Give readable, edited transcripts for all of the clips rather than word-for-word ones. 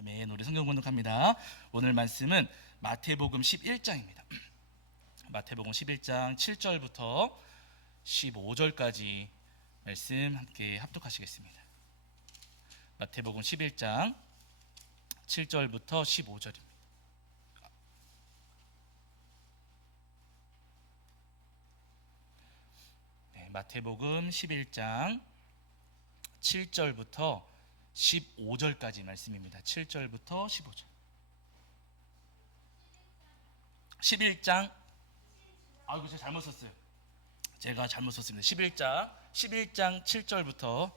아멘. 우리 성경 공독합니다. 오늘 말씀은 마태복음 11장입니다. 마태복음 11장 7절부터 15절까지 말씀 함께 합독하시겠습니다. 마태복음 11장 7절부터 15절입니다. 마태복음 11장 7절부터 15절까지 말씀입니다. 7절부터 15절. 11장 아이고 제가 잘못 썼어요. 제가 잘못 썼습니다. 11장 7절부터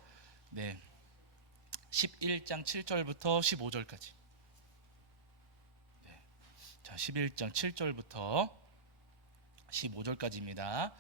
11장 7절부터 15절까지. 자, 11장 7절부터 15절까지입니다.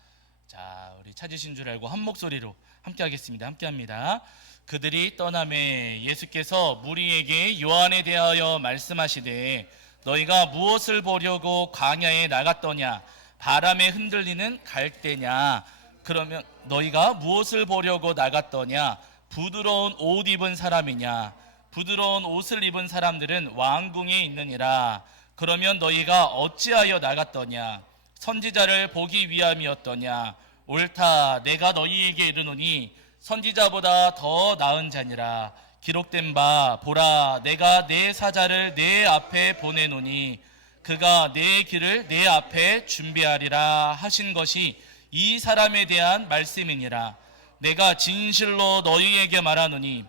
자, 우리 찾으신 줄 알고 한 목소리로 함께 하겠습니다. 함께 합니다. 그들이 떠나매 예수께서 무리에게 요한에 대하여 말씀하시되 너희가 무엇을 보려고 광야에 나갔더냐? 바람에 흔들리는 갈대냐? 그러면 너희가 무엇을 보려고 나갔더냐? 부드러운 옷 입은 사람이냐? 부드러운 옷을 입은 사람들은 왕궁에 있느니라. 그러면 너희가 어찌하여 나갔더냐? 선지자를 보기 위함이었더냐? 옳다. 내가 너희에게 이르노니 선지자보다 더 나은 자니라. 기록된 바 보라, 내가 내 사자를 내 앞에 보내노니 그가 내 길을 내 앞에 준비하리라 하신 것이 이 사람에 대한 말씀이니라. 내가 진실로 너희에게 말하노니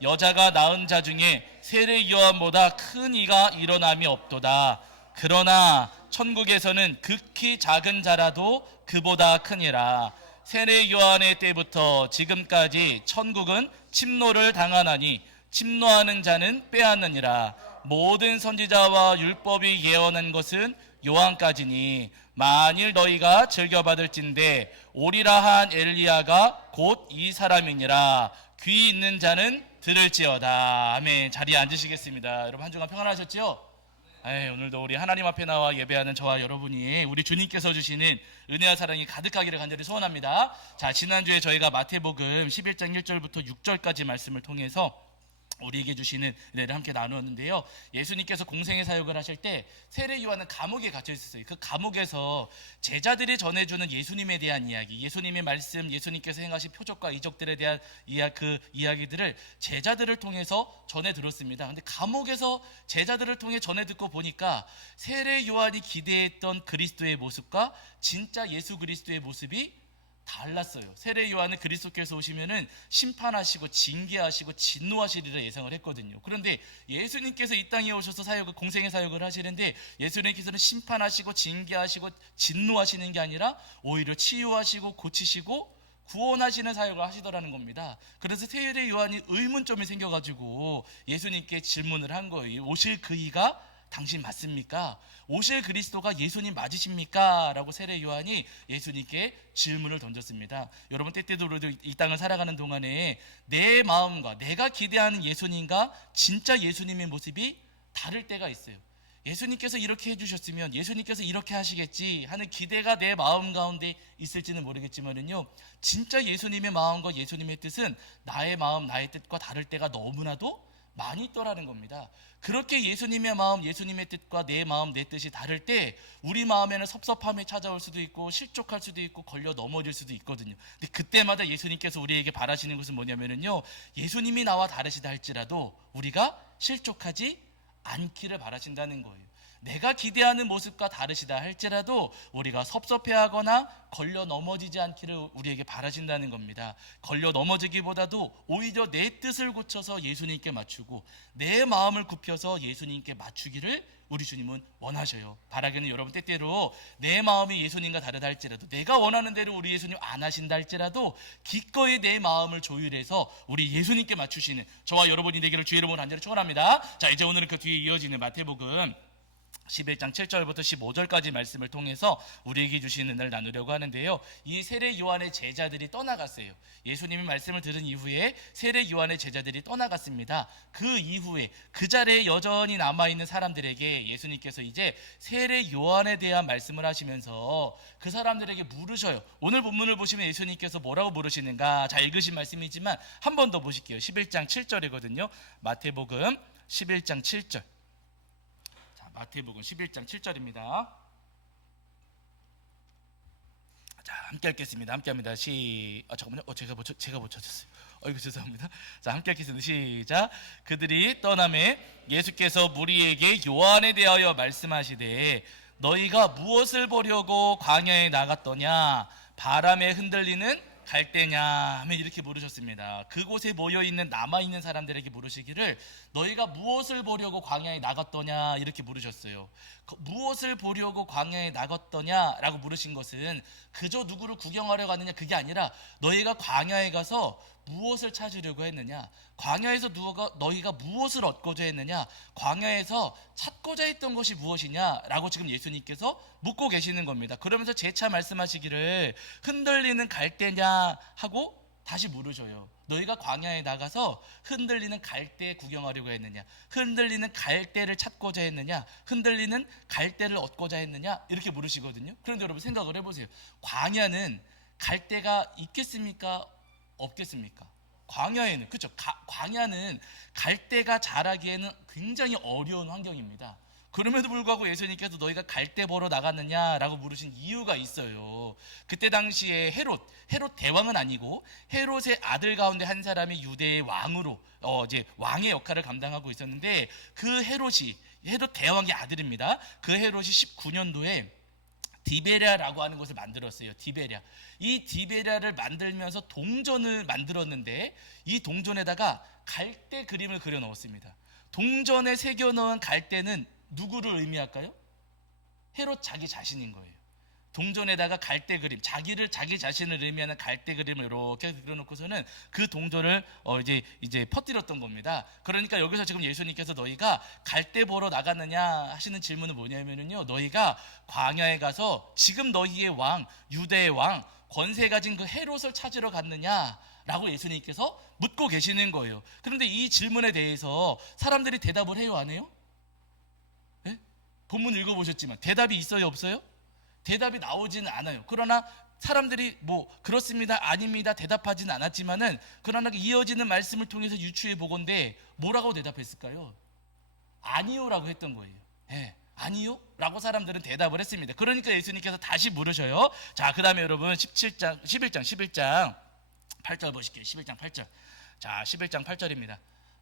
여자가 낳은 자 중에 세례 요한보다 큰 이가 일어남이 없도다. 그러나 천국에서는 극히 작은 자라도 그보다 크니라. 세례 요한의 때부터 지금까지 천국은 침노를 당하나니 침노하는 자는 빼앗느니라. 모든 선지자와 율법이 예언한 것은 요한까지니 만일 너희가 즐겨받을진대 오리라 한 엘리야가 곧 이 사람이니라. 귀 있는 자는 들을지어다. 아멘. 자리에 앉으시겠습니다. 여러분 한 주간 평안하셨지요? 오늘도 우리 하나님 앞에 나와 예배하는 저와 여러분이 우리 주님께서 주시는 은혜와 사랑이 가득하기를 간절히 소원합니다. 자, 지난주에 저희가 마태복음 11장 1절부터 6절까지 말씀을 통해서 우리에게 주시는 은혜를 함께 나누었는데요. 예수님께서 공생의 사역을 하실 때 세례 요한은 감옥에 갇혀 있었어요. 그 감옥에서 제자들이 전해주는 예수님에 대한 이야기, 예수님의 말씀, 예수님께서 행하신 표적과 이적들에 대한 그 이야기들을 제자들을 통해서 전해 들었습니다. 근데 감옥에서 제자들을 통해 전해 듣고 보니까 세례 요한이 기대했던 그리스도의 모습과 진짜 예수 그리스도의 모습이 달랐어요. 세례 요한은 그리스도께서 오시면은 심판하시고 징계하시고 진노하시리라 예상을 했거든요. 그런데 예수님께서 이 땅에 오셔서 공생의 사역을 하시는데 예수님께서는 심판하시고 징계하시고 진노하시는 게 아니라 오히려 치유하시고 고치시고 구원하시는 사역을 하시더라는 겁니다. 그래서 세례 요한이 의문점이 생겨가지고 예수님께 질문을 한 거예요. 오실 그 이가 당신 맞습니까? 오실 그리스도가 예수님 맞으십니까? 라고 세례 요한이 예수님께 질문을 던졌습니다. 여러분 때때로 이 땅을 살아가는 동안에 내 마음과 내가 기대하는 예수님과 진짜 예수님의 모습이 다를 때가 있어요. 예수님께서 이렇게 해주셨으면 예수님께서 이렇게 하시겠지 하는 기대가 내 마음 가운데 있을지는 모르겠지만은요, 진짜 예수님의 마음과 예수님의 뜻은 나의 마음 나의 뜻과 다를 때가 너무나도 많이 있더라는 겁니다. 그렇게 예수님의 마음, 예수님의 뜻과 내 마음, 내 뜻이 다를 때 우리 마음에는 섭섭함이 찾아올 수도 있고 실족할 수도 있고 걸려 넘어질 수도 있거든요. 근데 그때마다 예수님께서 우리에게 바라시는 것은 뭐냐면요, 예수님이 나와 다르시다 할지라도 우리가 실족하지 않기를 바라신다는 거예요. 내가 기대하는 모습과 다르시다 할지라도 우리가 섭섭해하거나 걸려 넘어지지 않기를 우리에게 바라신다는 겁니다. 걸려 넘어지기보다도 오히려 내 뜻을 고쳐서 예수님께 맞추고 내 마음을 굽혀서 예수님께 맞추기를 우리 주님은 원하셔요. 바라기는 여러분 때때로 내 마음이 예수님과 다르다 할지라도 내가 원하는 대로 우리 예수님 안 하신다 할지라도 기꺼이 내 마음을 조율해서 우리 예수님께 맞추시는 저와 여러분이 되기를 주의 이름으로 간절히 축원합니다. 자, 이제 오늘은 그 뒤에 이어지는 마태복음 11장 7절부터 15절까지 말씀을 통해서 우리에게 주시는 은혜를 나누려고 하는데요. 이 세례 요한의 제자들이 떠나갔어요. 예수님의 말씀을 들은 이후에 세례 요한의 제자들이 떠나갔습니다. 그 이후에 그 자리에 여전히 남아있는 사람들에게 예수님께서 이제 세례 요한에 대한 말씀을 하시면서 그 사람들에게 물으셔요. 오늘 본문을 보시면 예수님께서 뭐라고 물으시는가? 자, 읽으신 말씀이지만 한 번 더 보실게요. 11장 7절이거든요. 마태복음 11장 7절. 자, 마태복음 11장 7절입니다. 자, 함께 읽겠습니다. 함께 합니다. 잠깐만요. 제가 못 찾았어요. 이거 죄송합니다. 자, 함께 읽겠습니다. 시작. 그들이 떠나매 예수께서 무리에게 요한에 대하여 말씀하시되 너희가 무엇을 보려고 광야에 나갔더냐? 바람에 흔들리는 갈대냐? 하면 이렇게 물으셨습니다. 그곳에 모여있는 남아있는 사람들에게 물으시기를 너희가 무엇을 보려고 광야에 나갔더냐? 이렇게 물으셨어요. 무엇을 보려고 광야에 나갔더냐? 라고 물으신 것은 그저 누구를 구경하려 갔느냐 그게 아니라 너희가 광야에 가서 무엇을 찾으려고 했느냐? 광야에서 너희가 무엇을 얻고자 했느냐? 광야에서 찾고자 했던 것이 무엇이냐? 라고 지금 예수님께서 묻고 계시는 겁니다. 그러면서 재차 말씀하시기를 흔들리는 갈대냐? 하고 다시 물으셔요. 너희가 광야에 나가서 흔들리는 갈대 구경하려고 했느냐? 흔들리는 갈대를 찾고자 했느냐? 흔들리는 갈대를 얻고자 했느냐? 이렇게 물으시거든요. 그런데 여러분 생각을 해보세요. 광야는 갈대가 있겠습니까? 없겠습니까? 광야에는, 그렇죠? 광야는 갈대가 자라기에는 굉장히 어려운 환경입니다. 그럼에도 불구하고 예수님께서 너희가 갈대 보러 나갔느냐라고 물으신 이유가 있어요. 그때 당시에 헤롯 대왕은 아니고 헤롯의 아들 가운데 한 사람이 유대의 왕으로 이제 왕의 역할을 감당하고 있었는데 그 헤롯 대왕의 아들입니다. 그 헤롯이 19년도에 디베랴라고 하는 것을 만들었어요. 이 디베랴를 만들면서 동전을 만들었는데 이 동전에다가 갈대 그림을 그려 넣었습니다. 동전에 새겨 넣은 갈대는 누구를 의미할까요? 헤롯 자기 자신인 거예요. 동전에다가 갈대 그림, 자기 자신을 의미하는 갈대 그림을 이렇게 그려놓고서는 그 동전을 이제 퍼뜨렸던 겁니다. 그러니까 여기서 지금 예수님께서 너희가 갈대 보러 나갔느냐 하시는 질문은 뭐냐면요, 너희가 광야에 가서 지금 너희의 왕, 유대의 왕, 권세 가진 그 헤롯을 찾으러 갔느냐라고 예수님께서 묻고 계시는 거예요. 그런데 이 질문에 대해서 사람들이 대답을 해요, 안 해요? 네? 본문 읽어보셨지만 대답이 있어요, 없어요? 대답이 나오지는 않아요. 그러나 사람들이 그렇습니다, 아닙니다 대답하지는 않았지만은 그러나 이어지는 말씀을 통해서 유추해 보건대 뭐라고 대답했을까요? 아니요라고 했던 거예요. 네, 아니요? 라고 사람들은 대답을 했습니다. 그러니까 예수님께서 다시 물으셔요. 자, 그 다음에 여러분 11장 8절 보실게요. 11장 8절. 자, 11장 8절입니다.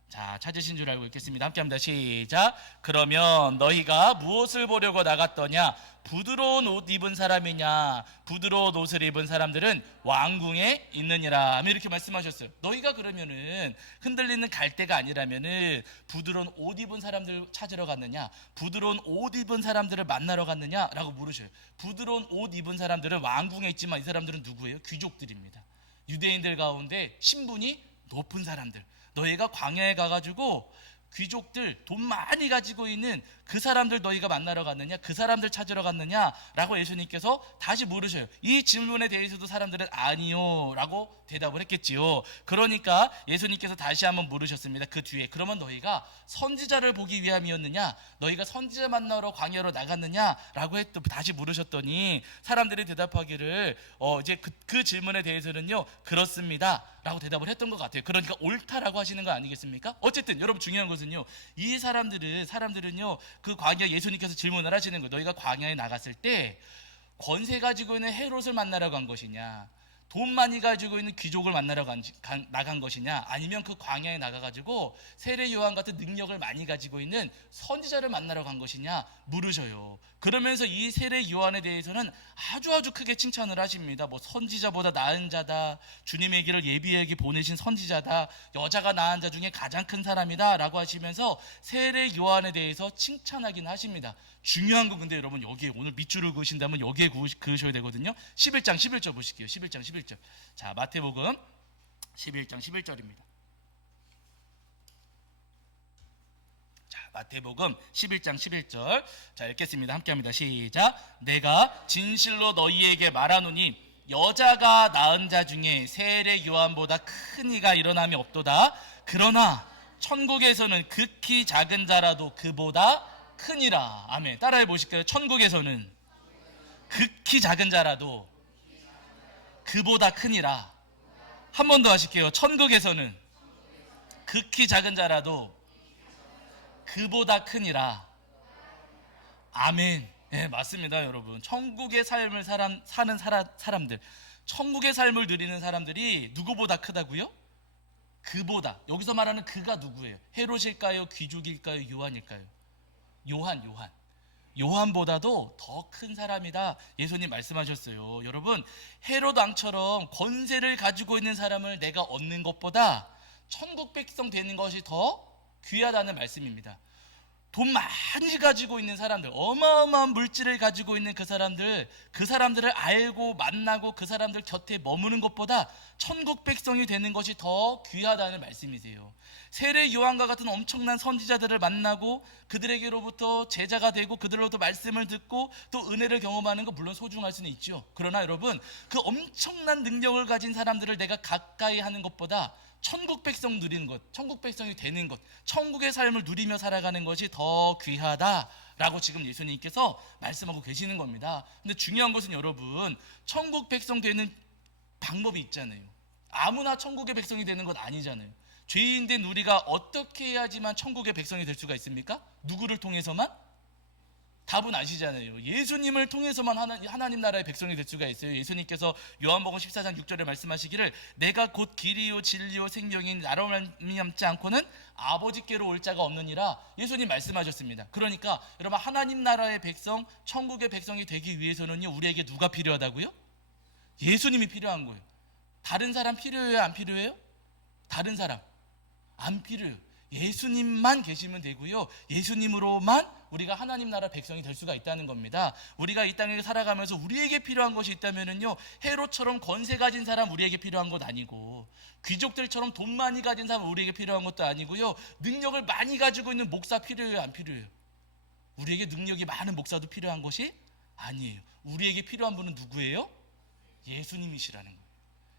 자, 찾으신 줄 알고 읽겠습니다. 함께 합니다. 시작. 그러면 너희가 무엇을 보려고 나갔더냐? 부드러운 옷 입은 사람이냐? 부드러운 옷을 입은 사람들은 왕궁에 있느니라. 이렇게 말씀하셨어요. 너희가 그러면은 흔들리는 갈대가 아니라면은 부드러운 옷 입은 사람들 찾으러 갔느냐? 부드러운 옷 입은 사람들을 만나러 갔느냐? 라고 물으셔요. 부드러운 옷 입은 사람들은 왕궁에 있지만 이 사람들은 누구예요? 귀족들입니다. 유대인들 가운데 신분이 높은 사람들. 너희가 광야에 가가지고 귀족들, 돈 많이 가지고 있는 그 사람들 너희가 만나러 갔느냐? 그 사람들 찾으러 갔느냐? 라고 예수님께서 다시 물으셔요. 이 질문에 대해서도 사람들은 아니요 라고 대답을 했겠지요. 그러니까 예수님께서 다시 한번 물으셨습니다. 그 뒤에 그러면 너희가 선지자를 보기 위함이었느냐? 너희가 선지자 만나러 광야로 나갔느냐? 라고 다시 물으셨더니 사람들이 대답하기를 이제 그 질문에 대해서는요, 그렇습니다 라고 대답을 했던 것 같아요. 그러니까 옳다라고 하시는 거 아니겠습니까? 어쨌든 여러분 중요한 것은요, 이 사람들은요 그 광야, 예수님께서 질문을 하시는 거예요. 너희가 광야에 나갔을 때 권세 가지고 있는 헤롯을 만나러 간 것이냐, 돈 많이 가지고 있는 귀족을 만나러 나간 것이냐, 아니면 그 광야에 나가가지고 세례 요한 같은 능력을 많이 가지고 있는 선지자를 만나러 간 것이냐 물으셔요. 그러면서 이 세례 요한에 대해서는 아주 크게 칭찬을 하십니다. 선지자보다 나은 자다, 주님의 길을 예비하게 보내신 선지자다, 여자가 낳은 자 중에 가장 큰 사람이다 라고 하시면서 세례 요한에 대해서 칭찬하긴 하십니다. 중요한 건 근데 여러분 여기에 오늘 밑줄을 그으신다면 여기에 그으셔야 되거든요. 11장 11절 보실게요. 11장 11절. 자, 마태복음 11장 11절입니다. 자, 마태복음 11장 11절. 자, 읽겠습니다. 함께 합니다. 시작. 내가 진실로 너희에게 말하노니 여자가 낳은 자 중에 세례 요한보다 큰 이가 일어남이 없도다. 그러나 천국에서는 극히 작은 자라도 그보다 크니라. 아멘. 따라해 보실까요? 천국에서는 극히 작은 자라도 그보다 크니라. 한 번 더 하실게요. 천국에서는 극히 작은 자라도 그보다 크니라. 아멘. 네, 맞습니다, 여러분. 천국의 삶을 사는 사람들, 천국의 삶을 누리는 사람들이 누구보다 크다고요? 그보다. 여기서 말하는 그가 누구예요? 헤롯일까요? 귀족일까요? 요한일까요? 요한. 요한보다도 더 큰 사람이다, 예수님 말씀하셨어요. 여러분, 헤롯 왕처럼 권세를 가지고 있는 사람을 내가 얻는 것보다 천국 백성 되는 것이 더 귀하다는 말씀입니다. 돈 많이 가지고 있는 사람들, 어마어마한 물질을 가지고 있는 그 사람들을 알고 만나고 그 사람들 곁에 머무는 것보다 천국 백성이 되는 것이 더 귀하다는 말씀이세요. 세례 요한과 같은 엄청난 선지자들을 만나고 그들에게로부터 제자가 되고 그들로부터 말씀을 듣고 또 은혜를 경험하는 거 물론 소중할 수는 있죠. 그러나 여러분, 그 엄청난 능력을 가진 사람들을 내가 가까이 하는 것보다 천국 백성 누리는 것, 천국 백성이 되는 것, 천국의 삶을 누리며 살아가는 것이 더 귀하다라고 지금 예수님께서 말씀하고 계시는 겁니다. 근데 중요한 것은 여러분, 천국 백성 되는 방법이 있잖아요. 아무나 천국의 백성이 되는 것 아니잖아요. 죄인된 우리가 어떻게 해야지만 천국의 백성이 될 수가 있습니까? 누구를 통해서만? 답은 아시잖아요. 예수님을 통해서만 하나님 나라의 백성이 될 수가 있어요. 예수님께서 요한복음 14장 6절에 말씀하시기를 내가 곧 길이요 진리요 생명인 나로 말미암지 않고는 아버지께로 올 자가 없느니라, 예수님 말씀하셨습니다. 그러니까 여러분, 하나님 나라의 백성, 천국의 백성이 되기 위해서는요, 우리에게 누가 필요하다고요? 예수님이 필요한 거예요. 다른 사람 필요해요? 안 필요해요? 다른 사람 안 필요해요. 예수님만 계시면 되고요, 예수님으로만 우리가 하나님 나라 백성이 될 수가 있다는 겁니다. 우리가 이 땅에 살아가면서 우리에게 필요한 것이 있다면은요, 헤롯처럼 권세 가진 사람 우리에게 필요한 것 아니고, 귀족들처럼 돈 많이 가진 사람 우리에게 필요한 것도 아니고요, 능력을 많이 가지고 있는 목사 필요해요? 안 필요해요? 우리에게 능력이 많은 목사도 필요한 것이 아니에요. 우리에게 필요한 분은 누구예요? 예수님이시라는 거예요.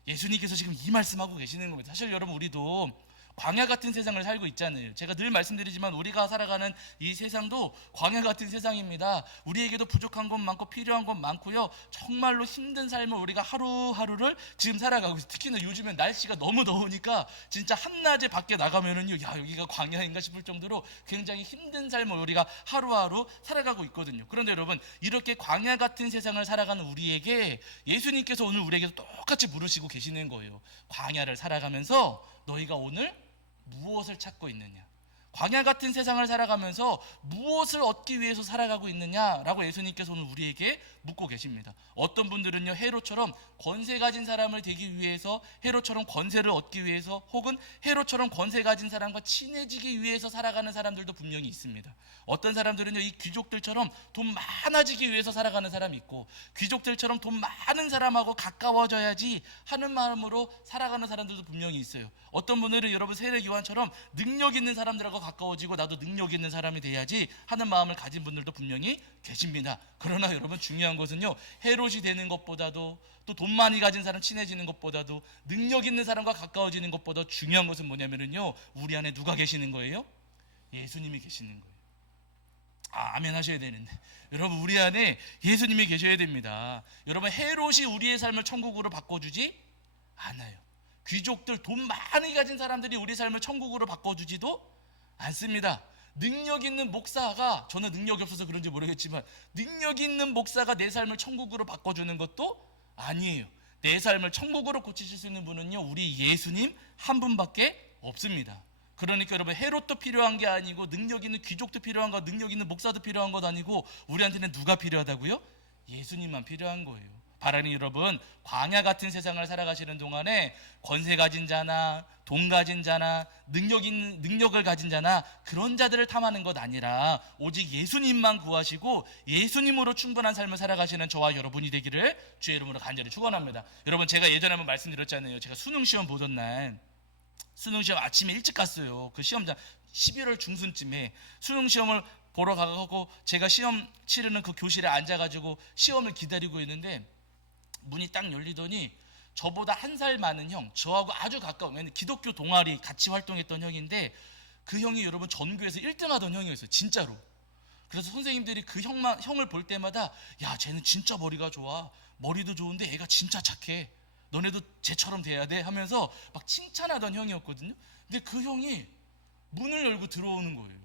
예수님께서 지금 이 말씀하고 계시는 겁니다. 사실 여러분, 우리도 광야 같은 세상을 살고 있잖아요. 제가 늘 말씀드리지만 우리가 살아가는 이 세상도 광야 같은 세상입니다. 우리에게도 부족한 것 많고 필요한 것 많고요, 정말로 힘든 삶을 우리가 하루하루를 지금 살아가고 있어요. 특히나 요즘엔 날씨가 너무 더우니까 진짜 한낮에 밖에 나가면은요, 야, 여기가 광야인가 싶을 정도로 굉장히 힘든 삶을 우리가 하루하루 살아가고 있거든요. 그런데 여러분, 이렇게 광야 같은 세상을 살아가는 우리에게 예수님께서 오늘 우리에게도 똑같이 물으시고 계시는 거예요. 광야를 살아가면서 너희가 오늘 무엇을 찾고 있느냐? 광야 같은 세상을 살아가면서 무엇을 얻기 위해서 살아가고 있느냐라고 예수님께서 오늘 우리에게 묻고 계십니다. 어떤 분들은요, 헤롯처럼 권세 가진 사람을 되기 위해서, 헤롯처럼 권세를 얻기 위해서, 혹은 헤롯처럼 권세 가진 사람과 친해지기 위해서 살아가는 사람들도 분명히 있습니다. 어떤 사람들은요, 이 귀족들처럼 돈 많아지기 위해서 살아가는 사람이 있고, 귀족들처럼 돈 많은 사람하고 가까워져야지 하는 마음으로 살아가는 사람들도 분명히 있어요. 어떤 분들은 여러분, 세례 요한처럼 능력 있는 사람들하고 가까워지고 나도 능력 있는 사람이 돼야지 하는 마음을 가진 분들도 분명히 계십니다. 그러나 여러분, 중요한 것은요, 헤롯이 되는 것보다도, 또 돈 많이 가진 사람 친해지는 것보다도, 능력 있는 사람과 가까워지는 것보다 중요한 것은 뭐냐면요, 우리 안에 누가 계시는 거예요? 예수님이 계시는 거예요. 아멘 하셔야 되는데, 여러분, 우리 안에 예수님이 계셔야 됩니다. 여러분, 헤롯이 우리의 삶을 천국으로 바꿔주지 않아요. 귀족들, 돈 많이 가진 사람들이 우리 삶을 천국으로 바꿔주지도 않습니다. 능력 있는 목사가, 저는 능력이 없어서 그런지 모르겠지만 능력 있는 목사가 내 삶을 천국으로 바꿔주는 것도 아니에요. 내 삶을 천국으로 고치실 수 있는 분은요, 우리 예수님 한 분밖에 없습니다. 그러니까 여러분, 헤롯도 필요한 게 아니고, 능력 있는 귀족도 필요한 거, 능력 있는 목사도 필요한 것 아니고, 우리한테는 누가 필요하다고요? 예수님만 필요한 거예요. 바라니 여러분, 광야 같은 세상을 살아가시는 동안에 권세 가진 자나 돈 가진 자나 능력을 가진 자나 그런 자들을 탐하는 것 아니라 오직 예수님만 구하시고 예수님으로 충분한 삶을 살아가시는 저와 여러분이 되기를 주의 이름으로 간절히 축원합니다. 여러분, 제가 예전에 한번 말씀드렸잖아요. 제가 수능 시험 보던 날, 수능 시험 아침에 일찍 갔어요. 그 시험장 11월 중순쯤에 수능 시험을 보러 가고, 제가 시험 치르는 그 교실에 앉아가지고 시험을 기다리고 있는데 문이 딱 열리더니 저보다 한 살 많은 형, 저하고 아주 가까운, 기독교 동아리 같이 활동했던 형인데, 그 형이 여러분 전교에서 1등 하던 형이었어요. 진짜로. 그래서 선생님들이 그 형을 볼 때마다, 야, 쟤는 진짜 머리가 좋아, 머리도 좋은데 애가 진짜 착해, 너네도 쟤처럼 돼야 돼 하면서 막 칭찬하던 형이었거든요. 근데 그 형이 문을 열고 들어오는 거예요.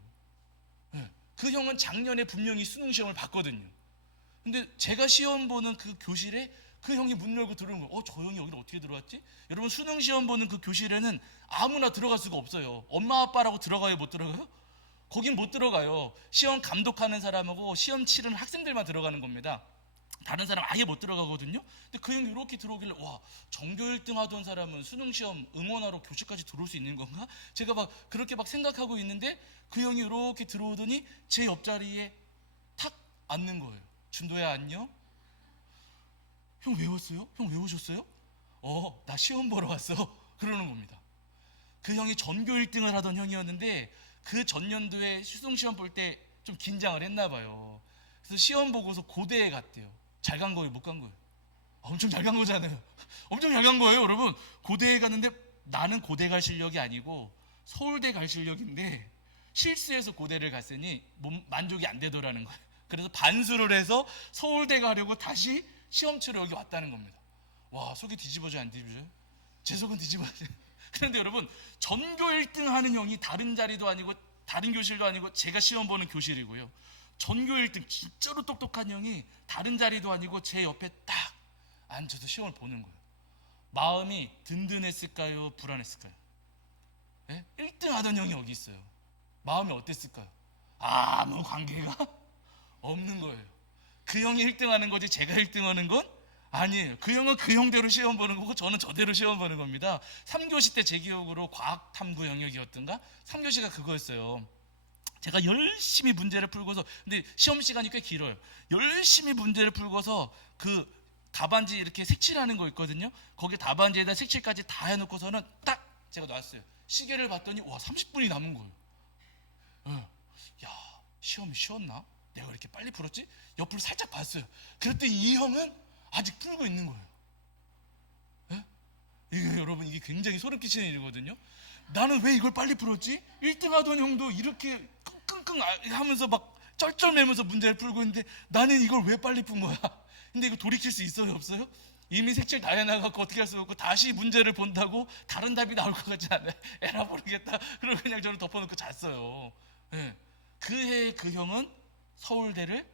그 형은 작년에 분명히 수능 시험을 봤거든요. 근데 제가 시험 보는 그 교실에 그 형이 문 열고 들어오는 거예요. 저 형이 여기를 어떻게 들어왔지? 여러분, 수능 시험 보는 그 교실에는 아무나 들어갈 수가 없어요. 엄마 아빠라고 들어가요, 못 들어가요? 거긴 못 들어가요. 시험 감독하는 사람하고 시험 치르는 학생들만 들어가는 겁니다. 다른 사람 아예 못 들어가거든요. 근데 그 형이 이렇게 들어오길래, 와, 전교 1등 하던 사람은 수능 시험 응원하러 교실까지 들어올 수 있는 건가? 제가 막 그렇게 막 생각하고 있는데 그 형이 이렇게 들어오더니 제 옆자리에 탁 앉는 거예요. 준도야, 안녕? 형 왜 왔어요? 형 왜 오셨어요? 나 시험 보러 왔어. 그러는 겁니다. 그 형이 전교 1등을 하던 형이었는데 그 전년도에 수능 시험 볼 때 좀 긴장을 했나 봐요. 그래서 시험 보고서 고대에 갔대요. 잘 간 거예요, 못 간 거예요? 엄청 잘 간 거잖아요. 엄청 잘 간 거예요, 여러분. 고대에 갔는데 나는 고대 갈 실력이 아니고 서울대 갈 실력인데 실수해서 고대를 갔으니 만족이 안 되더라는 거예요. 그래서 반수를 해서 서울대 가려고 다시 시험 치러 여기 왔다는 겁니다. 와, 속이 뒤집어져요, 안 뒤집어져요? 제 속은 뒤집어져요. 그런데 여러분, 전교 1등 하는 형이 다른 자리도 아니고 다른 교실도 아니고 제가 시험 보는 교실이고요. 전교 1등 진짜로 똑똑한 형이 다른 자리도 아니고 제 옆에 딱 앉아서 시험을 보는 거예요. 마음이 든든했을까요? 불안했을까요? 네? 1등 하던 형이 여기 있어요. 마음이 어땠을까요? 아무 관계가 없는 거예요. 그 형이 1등 하는 거지 제가 1등 하는 건 아니에요. 그 형은 그 형대로 시험 보는 거고 저는 저대로 시험 보는 겁니다. 3교시 때 제 기억으로 과학탐구 영역이었던가? 3교시가 그거였어요. 제가 열심히 문제를 풀고서, 근데 시험 시간이 꽤 길어요. 열심히 문제를 풀고서 그 답안지 이렇게 색칠하는 거 있거든요. 거기 답안지에다 색칠까지 다 해놓고서는 딱 제가 놨어요. 시계를 봤더니 와, 30분이 남은 거예요. 야, 시험이 쉬웠나? 내가 이렇게 빨리 풀었지? 옆을 살짝 봤어요. 그랬더니 이 형은 아직 풀고 있는 거예요. 이게 여러분, 이게 굉장히 소름 끼치는 일이거든요. 나는 왜 이걸 빨리 풀었지? 1등 하던 형도 이렇게 끙끙끙 하면서 막 쩔쩔매면서 문제를 풀고 있는데 나는 이걸 왜 빨리 푼 거야? 근데 이거 돌이킬 수 있어요, 없어요? 이미 색칠 다 해놔갖고 어떻게 할 수 없고 다시 문제를 본다고 다른 답이 나올 것 같지 않아요? 에라 모르겠다. 그러고 그냥 저를 덮어놓고 잤어요. 그 해에 그 형은 서울대를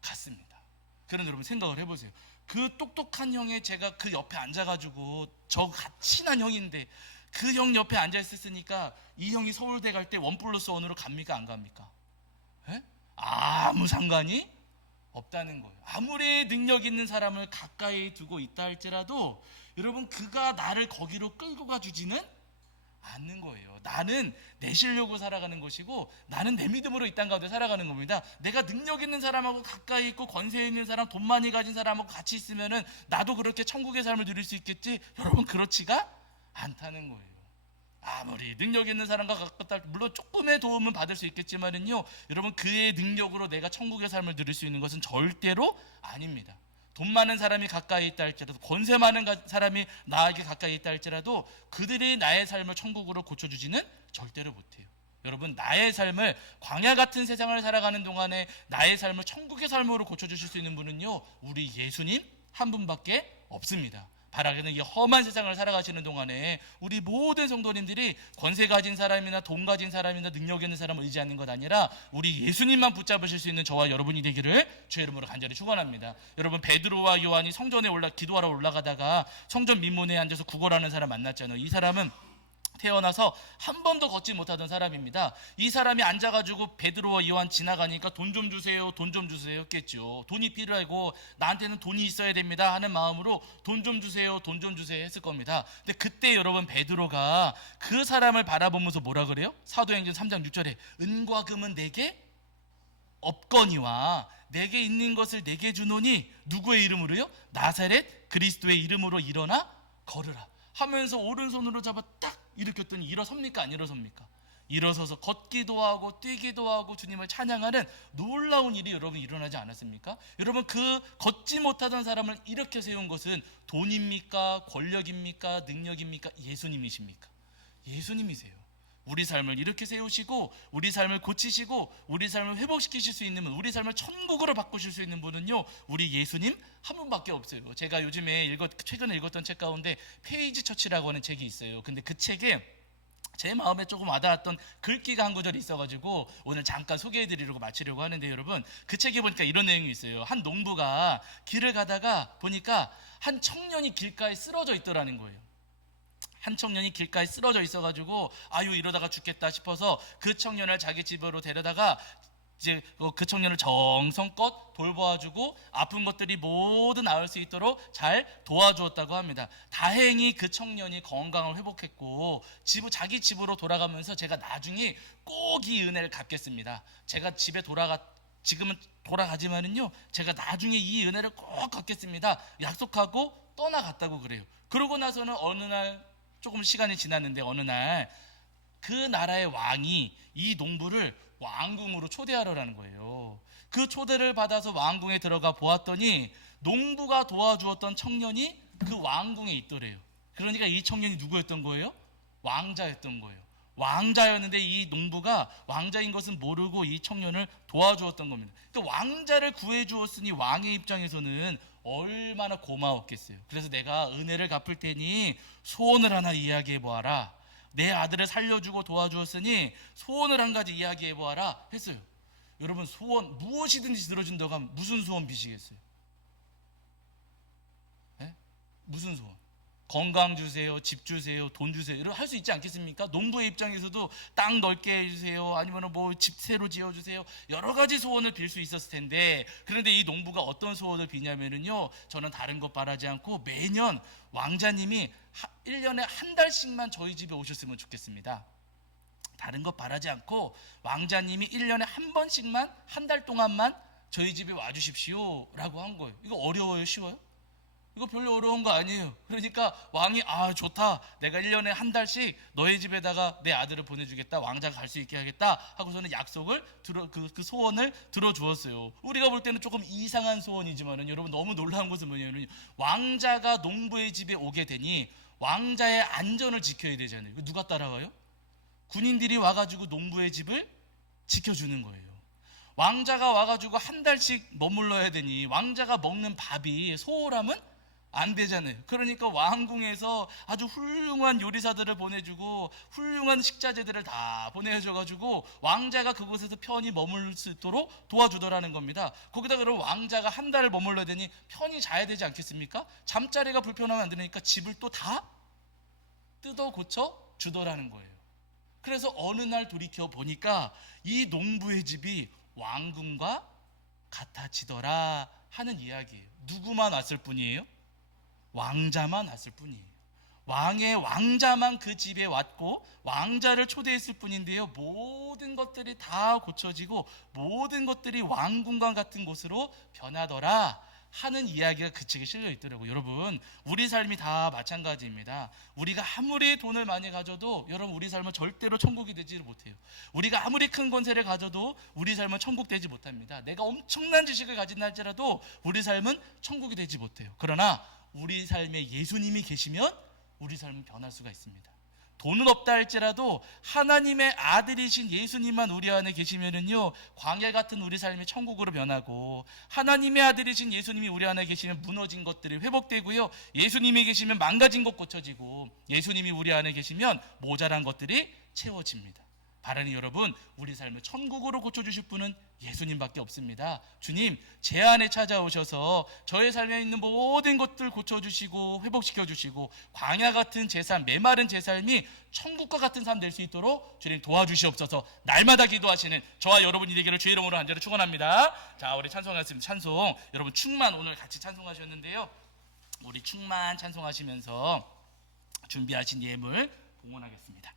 갔습니다. 그런 여러분 생각을 해보세요. 그 똑똑한 형의 제가 그 옆에 앉아가지고 저 친한 형인데 그 형 옆에 앉아있었으니까 이 형이 서울대 갈 때 1+1으로 갑니까 안 갑니까? 아무 상관이 없다는 거예요. 아무리 능력 있는 사람을 가까이 두고 있다 할지라도 여러분, 그가 나를 거기로 끌고 가주지는 않는 거예요. 나는 내 실력으로 살아가는 것이고 나는 내 믿음으로 이 땅 가운데 살아가는 겁니다. 내가 능력 있는 사람하고 가까이 있고 권세 있는 사람, 돈 많이 가진 사람하고 같이 있으면은 나도 그렇게 천국의 삶을 누릴 수 있겠지? 여러분, 그렇지가 않다는 거예요. 아무리 능력 있는 사람과 가깝다, 물론 조금의 도움은 받을 수 있겠지만은요, 여러분, 그의 능력으로 내가 천국의 삶을 누릴 수 있는 것은 절대로 아닙니다. 돈 많은 사람이 가까이 있다 할지라도, 권세 많은 사람이 나에게 가까이 있다 할지라도 그들이 나의 삶을 천국으로 고쳐주지는 절대로 못해요. 여러분, 나의 삶을, 광야 같은 세상을 살아가는 동안에 나의 삶을 천국의 삶으로 고쳐주실 수 있는 분은요, 우리 예수님 한 분밖에 없습니다. 바라기는 이 험한 세상을 살아가시는 동안에 우리 모든 성도님들이 권세 가진 사람이나 돈 가진 사람이나 능력 있는 사람을 의지하는 것 아니라 우리 예수님만 붙잡으실 수 있는 저와 여러분이 되기를 주의 이름으로 간절히 축원합니다. 여러분, 베드로와 요한이 성전에 기도하러 올라가다가 성전 민문에 앉아서 구걸하는 사람 만났잖아요. 이 사람은 태어나서 한 번도 걷지 못하던 사람입니다. 이 사람이 앉아가지고 베드로와 요한 지나가니까 돈 좀 주세요, 돈 좀 주세요 했겠죠. 돈이 필요하고 나한테는 돈이 있어야 됩니다 하는 마음으로 돈 좀 주세요, 돈 좀 주세요 했을 겁니다. 근데 그때 여러분, 베드로가 그 사람을 바라보면서 뭐라 그래요? 사도행전 3장 6절에 은과 금은 내게 없거니와 내게 있는 것을 내게 주노니 누구의 이름으로요? 나사렛 그리스도의 이름으로 일어나 걸으라 하면서 오른손으로 잡아 딱 일으켰더니 일어섭니까 안 일어섭니까? 일어서서 걷기도 하고 뛰기도 하고 주님을 찬양하는 놀라운 일이 여러분 일어나지 않았습니까? 여러분, 그 걷지 못하던 사람을 이렇게 세운 것은 돈입니까? 권력입니까? 능력입니까? 예수님이십니까? 예수님이세요. 우리 삶을 이렇게 세우시고 우리 삶을 고치시고 우리 삶을 회복시키실 수 있는 분, 우리 삶을 천국으로 바꾸실 수 있는 분은요, 우리 예수님 한 분밖에 없어요. 제가 요즘에 최근에 읽었던 책 가운데 페이지 처치라고 하는 책이 있어요. 근데 그 책에 제 마음에 조금 와닿았던 글귀가 한 구절이 있어가지고 오늘 잠깐 소개해드리려고 마치려고 하는데, 여러분 그 책에 보니까 이런 내용이 있어요. 한 농부가 길을 가다가 보니까 한 청년이 길가에 쓰러져 있더라는 거예요. 한 청년이 길가에 쓰러져 있어가지고 아유 이러다가 죽겠다 싶어서 그 청년을 자기 집으로 데려다가 이제 그 청년을 정성껏 돌보아주고 아픈 것들이 모두 나을 수 있도록 잘 도와주었다고 합니다. 다행히 그 청년이 건강을 회복했고 자기 집으로 돌아가면서 제가 나중에 꼭 이 은혜를 갚겠습니다. 제가 지금은 돌아가지만은요 제가 나중에 이 은혜를 꼭 갚겠습니다 약속하고 떠나갔다고 그래요. 그러고 나서는 어느 날 조금 시간이 지났는데 어느 날 그 나라의 왕이 이 농부를 왕궁으로 초대하려는 거예요. 그 초대를 받아서 왕궁에 들어가 보았더니 농부가 도와주었던 청년이 그 왕궁에 있더래요. 그러니까 이 청년이 누구였던 거예요? 왕자였던 거예요. 왕자였는데 이 농부가 왕자인 것은 모르고 이 청년을 도와주었던 겁니다. 그러니까 왕자를 구해주었으니 왕의 입장에서는 얼마나 고마웠겠어요. 그래서 내가 은혜를 갚을 테니 소원을 하나 이야기해 보아라. 내 아들을 살려주고 도와주었으니 소원을 한 가지 이야기해 보아라 했어요. 여러분 소원 무엇이든지 들어준다고 하면 무슨 소원 비시겠어요? 네? 무슨 소원? 건강 주세요, 집 주세요, 돈 주세요 이런 할 수 있지 않겠습니까? 농부의 입장에서도 땅 넓게 해주세요, 아니면 뭐 집 새로 지어주세요, 여러 가지 소원을 빌 수 있었을 텐데, 그런데 이 농부가 어떤 소원을 비냐면은요, 저는 다른 것 바라지 않고 매년 왕자님이 1년에 한 달씩만 저희 집에 오셨으면 좋겠습니다. 다른 것 바라지 않고 왕자님이 1년에 한 번씩만 한 달 동안만 저희 집에 와주십시오 라고 한 거예요. 이거 어려워요? 쉬워요? 이거 별로 어려운 거 아니에요. 그러니까 왕이 좋다, 내가 1년에 한 달씩 너희 집에다가 내 아들을 보내주겠다, 왕자가 갈 수 있게 하겠다 하고서는 약속을 그 소원을 들어주었어요. 우리가 볼 때는 조금 이상한 소원이지만은 여러분 너무 놀라운 것은 뭐냐면 왕자가 농부의 집에 오게 되니 왕자의 안전을 지켜야 되잖아요. 누가 따라가요? 군인들이 와가지고 농부의 집을 지켜주는 거예요. 왕자가 와가지고 한 달씩 머물러야 되니 왕자가 먹는 밥이 소홀하면 안 되잖아요. 그러니까 왕궁에서 아주 훌륭한 요리사들을 보내주고 훌륭한 식자재들을 다 보내줘가지고 왕자가 그곳에서 편히 머물 수 있도록 도와주더라는 겁니다. 거기다 그럼 왕자가 한 달을 머물러야 되니 편히 자야 되지 않겠습니까? 잠자리가 불편하면 안 되니까 집을 또 다 뜯어 고쳐 주더라는 거예요. 그래서 어느 날 돌이켜 보니까 이 농부의 집이 왕궁과 같아지더라 하는 이야기예요. 누구만 왔을 뿐이에요? 왕자만 왔을 뿐이에요. 왕의 왕자만 그 집에 왔고 왕자를 초대했을 뿐인데요, 모든 것들이 다 고쳐지고 모든 것들이 왕궁과 같은 곳으로 변하더라 하는 이야기가 그 책에 실려 있더라고요. 여러분 우리 삶이 다 마찬가지입니다. 우리가 아무리 돈을 많이 가져도 여러분 우리 삶은 절대로 천국이 되지 못해요. 우리가 아무리 큰 권세를 가져도 우리 삶은 천국 되지 못합니다. 내가 엄청난 지식을 가진다 할지라도 우리 삶은 천국이 되지 못해요. 그러나 우리 삶에 예수님이 계시면 우리 삶은 변할 수가 있습니다. 돈은 없다 할지라도 하나님의 아들이신 예수님만 우리 안에 계시면은요, 광야 같은 우리 삶이 천국으로 변하고, 하나님의 아들이신 예수님이 우리 안에 계시면 무너진 것들이 회복되고요, 예수님이 계시면 망가진 것 고쳐지고, 예수님이 우리 안에 계시면 모자란 것들이 채워집니다. 바라니 여러분, 우리 삶을 천국으로 고쳐주실 분은 예수님밖에 없습니다. 주님, 제 안에 찾아오셔서 저의 삶에 있는 모든 것들 고쳐주시고 회복시켜주시고 광야 같은 제 삶, 메마른 제 삶이 천국과 같은 삶 될 수 있도록 주님 도와주시옵소서. 날마다 기도하시는 저와 여러분이 되기를 주의 이름으로 간절히 축원합니다. 자, 우리 찬송하겠습니다. 찬송, 여러분 충만 오늘 같이 찬송하셨는데요, 우리 충만 찬송하시면서 준비하신 예물 봉헌하겠습니다.